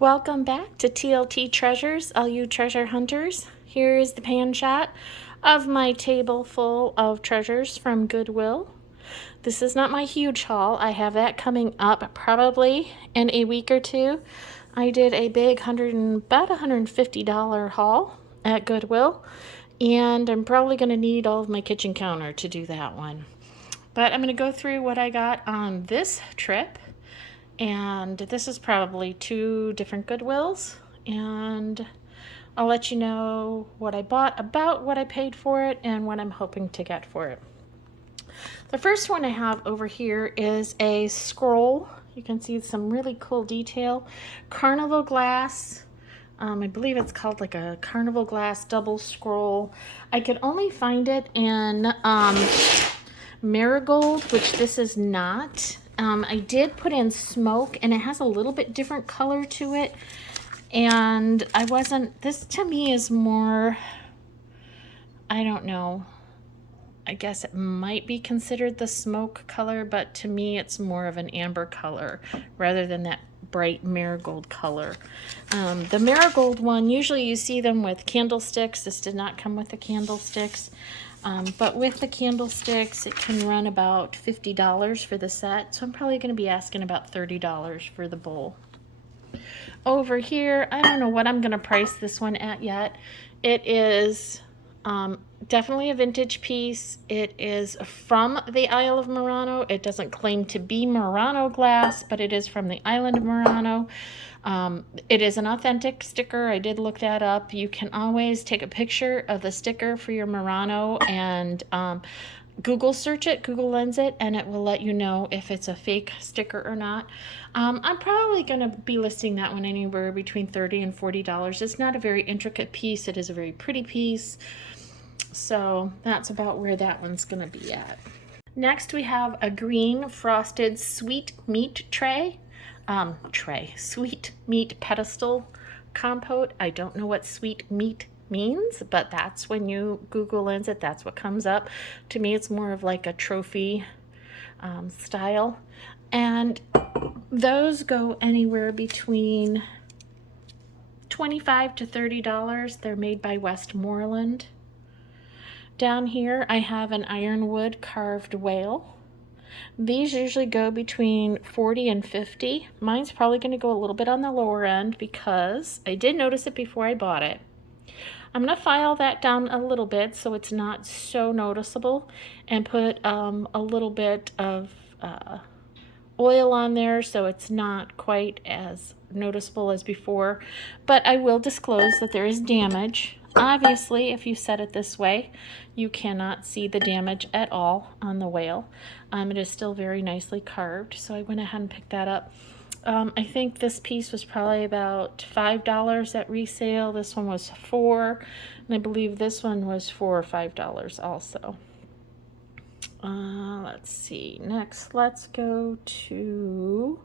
Welcome back to TLT Treasures, all you treasure hunters. Here is the pan shot of my table full of treasures from Goodwill. This is not my huge haul. I have that coming up probably in a week or two. I did a big about $150 haul at Goodwill, and I'm probably going to need all of my kitchen counter to do that one. But I'm going to go through what I got on this trip. And this is probably two different Goodwills, and I'll let you know what I bought, about what I paid for it, and what I'm hoping to get for it. The first one I have over here is a scroll. You can see some really cool detail. Carnival glass. I believe it's called like a Carnival glass double scroll. I could only find it in marigold, which this is not. I did put in smoke, and it has a little bit different color to it, and this to me is more, I don't know, I guess it might be considered the smoke color, but to me it's more of an amber color rather than that bright marigold color. The marigold one, usually you see them with candlesticks. This did not come with the candlesticks. But with the candlesticks, it can run about $50 for the set. So I'm probably going to be asking about $30 for the bowl. Over here, I don't know what I'm going to price this one at yet. It is definitely a vintage piece. It is from the Isle of Murano. It doesn't claim to be Murano glass, but it is from the island of Murano. It is an authentic sticker. I did look that up. You can always take a picture of the sticker for your Murano and Google search it, Google Lens it, and it will let you know if it's a fake sticker or not. I'm probably going to be listing that one anywhere between $30 and $40. It's not a very intricate piece. It is a very pretty piece. So that's about where that one's going to be at. Next, we have a green frosted sweet meat sweet meat pedestal compote. I don't know what sweet meat means, but that's when you Google Lens it, that's what comes up. To me, it's more of like a trophy style. And those go anywhere between $25 to $30. They're made by Westmoreland. Down here, I have an ironwood carved whale. These usually go between $40 and $50. Mine's probably going to go a little bit on the lower end because I did notice it before I bought it. I'm going to file that down a little bit so it's not so noticeable, and put a little bit of oil on there so it's not quite as noticeable as before. But I will disclose that there is damage. Obviously, if you set it this way, you cannot see the damage at all on the whale. It is still very nicely carved, so I went ahead and picked that up. I think this piece was probably about $5 at resale. This one was $4, and I believe this one was $4 or $5 also. Let's see. Next, let's go to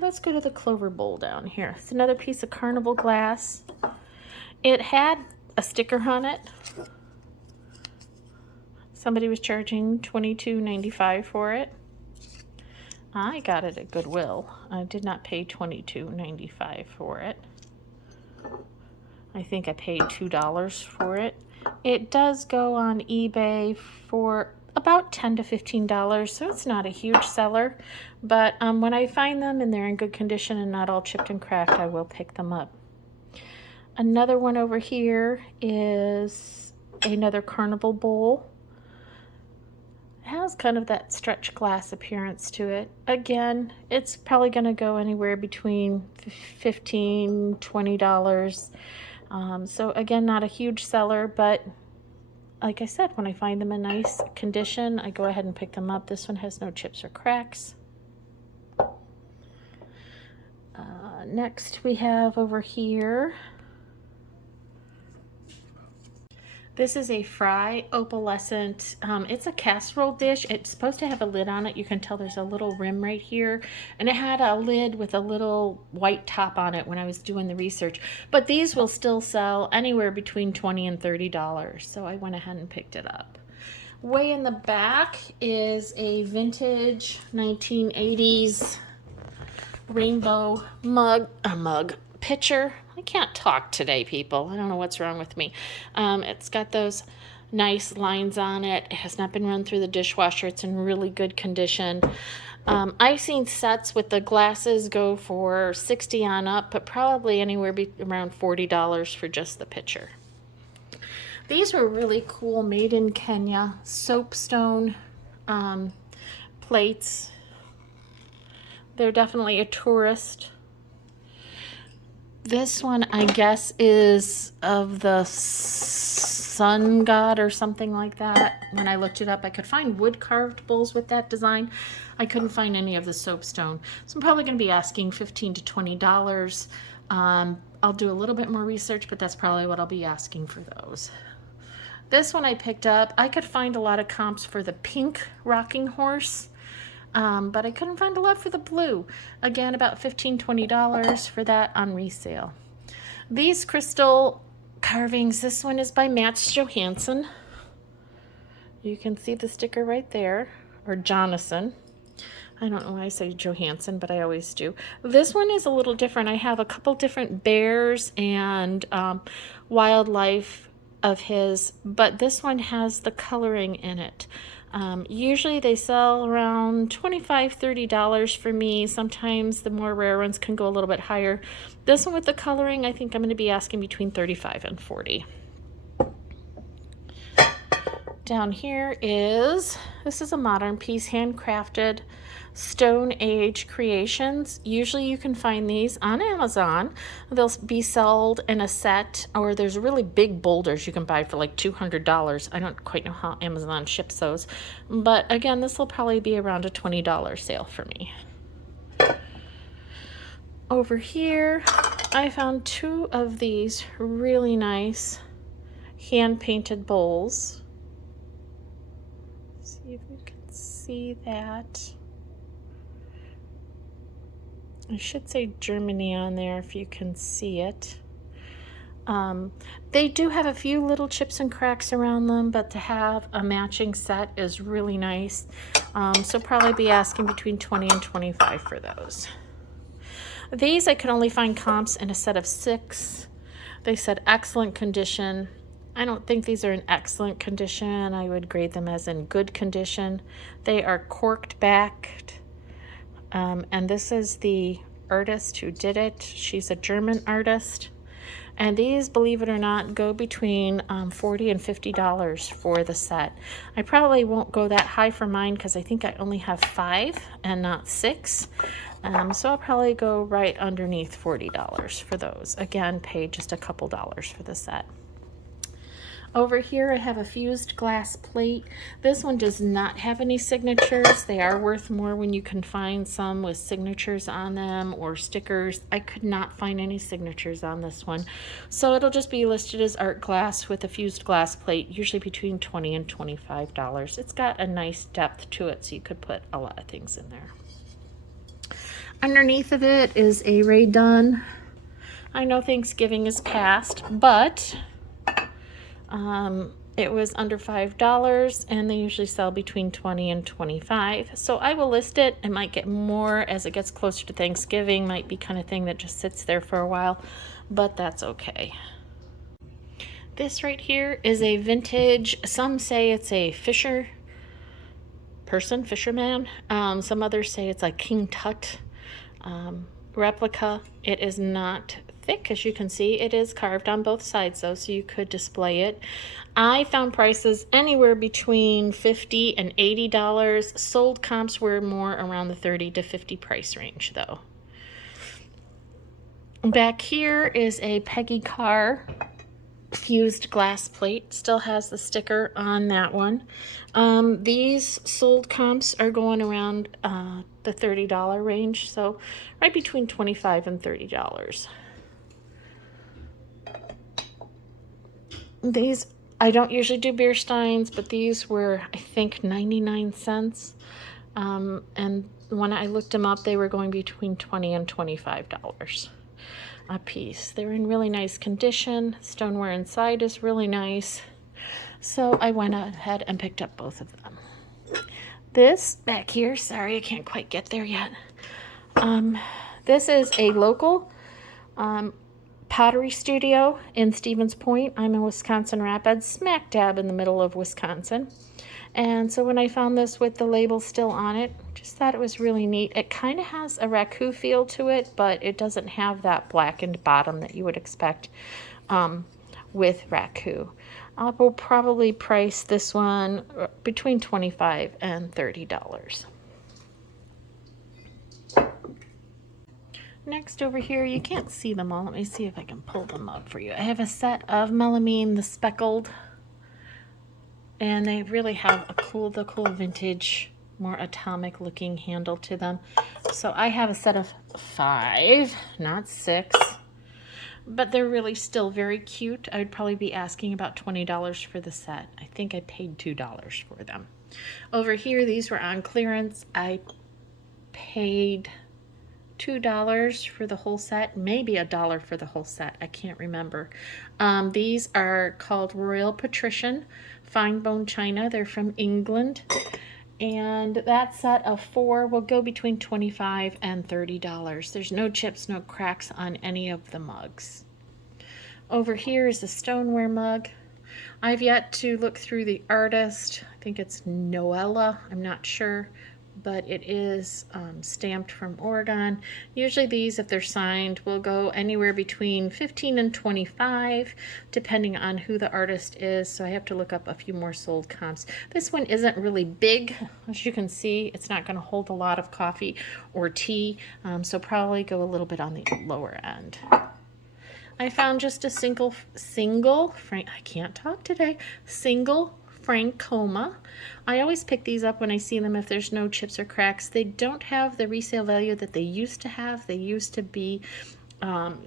let's go to the Clover Bowl down here. It's another piece of Carnival glass. It had a sticker on it. Somebody was charging $22.95 for it. I got it at Goodwill. I did not pay $22.95 for it. I think I paid $2 for it. It does go on eBay for about $10 to $15, so it's not a huge seller. But when I find them and they're in good condition and not all chipped and cracked, I will pick them up. Another one over here is another Carnival Bowl. It has kind of that stretch glass appearance to it. Again, it's probably going to go anywhere between $15, $20. So again, not a huge seller, but like I said, when I find them in nice condition, I go ahead and pick them up. This one has no chips or cracks. Next we have over here, this is a fry opalescent. It's a casserole dish. It's supposed to have a lid on it. You can tell there's a little rim right here, and it had a lid with a little white top on it when I was doing the research. But these will still sell anywhere between $20 and $30, so I went ahead and picked it up. Way in the back is a vintage 1980s rainbow pitcher. I can't talk today, people. I don't know what's wrong with me. It's got those nice lines on it. It has not been run through the dishwasher. It's in really good condition. I've seen sets with the glasses go for $60 on up, but probably anywhere around $40 for just the pitcher. These were really cool, made in Kenya, soapstone plates. They're definitely a tourist. This one, I guess, is of the sun god or something like that. When I looked it up, I could find wood carved bowls with that design. I couldn't find any of the soapstone. So I'm probably going to be asking $15 to $20. I'll do a little bit more research, but that's probably what I'll be asking for those. This one I picked up. I could find a lot of comps for the pink rocking horse, but I couldn't find a lot for the blue. Again, about $15, $20 for that on resale. These crystal carvings, this one is by Mats Johansson. You can see the sticker right there, or Jonathan. I don't know why I say Johansson, but I always do. This one is a little different. I have a couple different bears and wildlife of his, but this one has the coloring in it. Usually they sell around $25, $30 for me. Sometimes the more rare ones can go a little bit higher. This one with the coloring, I think I'm going to be asking between $35 and $40. Down here is, this is a modern piece, handcrafted Stone Age creations. Usually you can find these on Amazon. They'll be sold in a set, or there's really big boulders you can buy for like $200. I don't quite know how Amazon ships those, but again, this will probably be around a $20 sale for me. Over here, I found two of these really nice hand-painted bowls. See if you can see that. I should say Germany on there if you can see it. They do have a few little chips and cracks around them, but to have a matching set is really nice. So probably be asking between $20 and $25 for those. These I could only find comps in a set of 6. They said excellent condition. I don't think these are in excellent condition. I would grade them as in good condition. They are corked backed. And this is the artist who did it. She's a German artist. And these, believe it or not, go between $40 and $50 for the set. I probably won't go that high for mine because I think I only have 5 and not 6. So I'll probably go right underneath $40 for those. Again, pay just a couple dollars for the set. Over here I have a fused glass plate. This one does not have any signatures. They are worth more when you can find some with signatures on them or stickers. I could not find any signatures on this one. So it'll just be listed as art glass with a fused glass plate, usually between $20 and $25. It's got a nice depth to it, so you could put a lot of things in there. Underneath of it is a Ray Dunn. I know Thanksgiving is past, but it was under $5, and they usually sell between $20 and $25. So I will list it. It might get more as it gets closer to Thanksgiving. Might be kind of thing that just sits there for a while, but that's okay. This right here is a vintage, some say it's a fisherman. Some others say it's a King Tut replica. It is not thick, as you can see. It is carved on both sides though, so you could display it. I found prices anywhere between $50 and $80. Sold comps were more around the $30 to $50 price range though. Back here is a Peggy Carr fused glass plate. Still has the sticker on that one. These sold comps are going around the $30 range, so right between $25 and $30. These, I don't usually do beer steins, but these were, I think, 99 cents. And when I looked them up, they were going between $20 and $25 a piece. They're in really nice condition. Stoneware inside is really nice. So I went ahead and picked up both of them. This back here, sorry, I can't quite get there yet. This is a local pottery studio in Stevens Point. I'm in Wisconsin Rapids, smack dab in the middle of Wisconsin. And so when I found this with the label still on it, just thought it was really neat. It kind of has a raku feel to it, but it doesn't have that blackened bottom that you would expect with raku. I will probably price this one between $25 and $30. Next over here, you can't see them all. Let me see if I can pull them up for you. I have a set of melamine, the speckled, and they really have the cool vintage, more atomic looking handle to them. So I have a set of 5, not 6, but they're really still very cute. I would probably be asking about $20 for the set. I think I paid $2 for them. Over here, these were on clearance. I paid $2 for the whole set, maybe $1 for the whole set. I can't remember. These are called Royal Patrician fine bone china. They're from England, and that set of 4 will go between $25 and $30. There's no chips, no cracks on any of the mugs. Over here is the Stoneware Mug. I've yet to look through the artist. I think it's Noella, I'm not sure, but it is stamped from Oregon. Usually these, if they're signed, will go anywhere between $15 and $25, depending on who the artist is. So I have to look up a few more sold comps. This one isn't really big. As you can see, it's not going to hold a lot of coffee or tea, so probably go a little bit on the lower end. I found just a single Francoma. I always pick these up when I see them if there's no chips or cracks. They don't have the resale value that they used to have. They used to be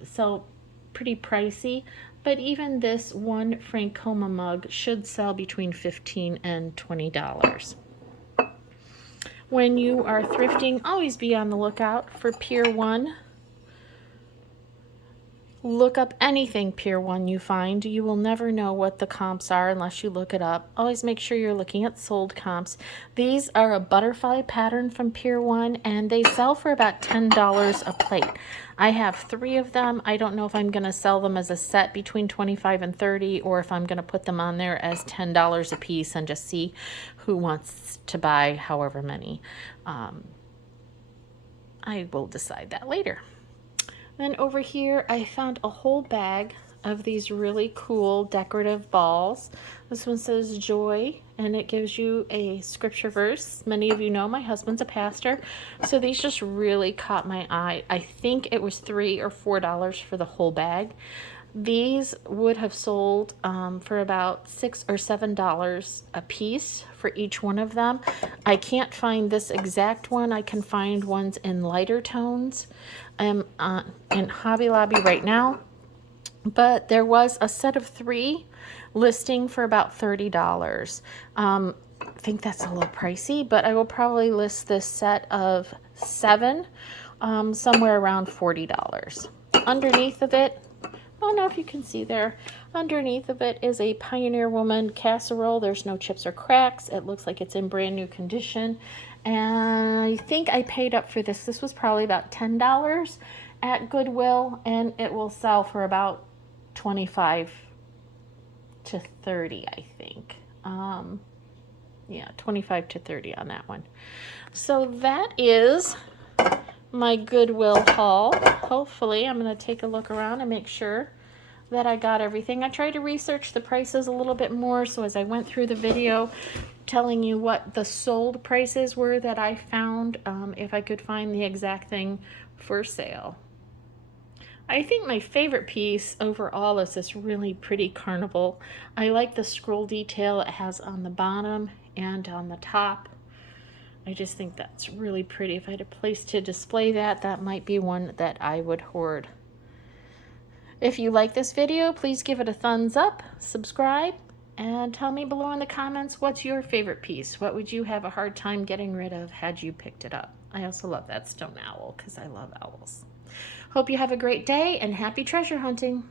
sell pretty pricey, but even this one Francoma mug should sell between $15 and $20. When you are thrifting, always be on the lookout for Pier 1. Look up anything Pier 1 you find. You will never know what the comps are unless you look it up. Always make sure you're looking at sold comps. These are a butterfly pattern from Pier 1, and they sell for about $10 a plate. I have 3 of them. I don't know if I'm going to sell them as a set between $25 and $30, or if I'm going to put them on there as $10 a piece and just see who wants to buy however many. I will decide that later. Then over here, I found a whole bag of these really cool decorative balls. This one says joy, and it gives you a scripture verse. Many of you know my husband's a pastor, so these just really caught my eye. I think it was $3 or $4 for the whole bag. These would have sold for about $6 or $7 a piece for each one of them. I can't find this exact one. I can find ones in lighter tones. I'm in Hobby Lobby right now, but there was a set of 3 listing for about $30. I think that's a little pricey, but I will probably list this set of 7 somewhere around $40. Underneath of it, I don't know if you can see there, underneath of it is a Pioneer Woman casserole. There's no chips or cracks. It looks like it's in brand new condition. And I think I paid up for this. This was probably about $10 at Goodwill, and it will sell for about $25 to $30, I think. Yeah, $25 to $30 on that one. So that is my Goodwill haul. Hopefully, I'm going to take a look around and make sure that I got everything. I tried to research the prices a little bit more, so as I went through the video telling you what the sold prices were that I found, if I could find the exact thing for sale. I think my favorite piece overall is this really pretty carnival. I like the scroll detail it has on the bottom and on the top. I just think that's really pretty. If I had a place to display that, that might be one that I would hoard. If you like this video, please give it a thumbs up, subscribe, and tell me below in the comments what's your favorite piece. What would you have a hard time getting rid of had you picked it up? I also love that stone owl because I love owls. Hope you have a great day and happy treasure hunting.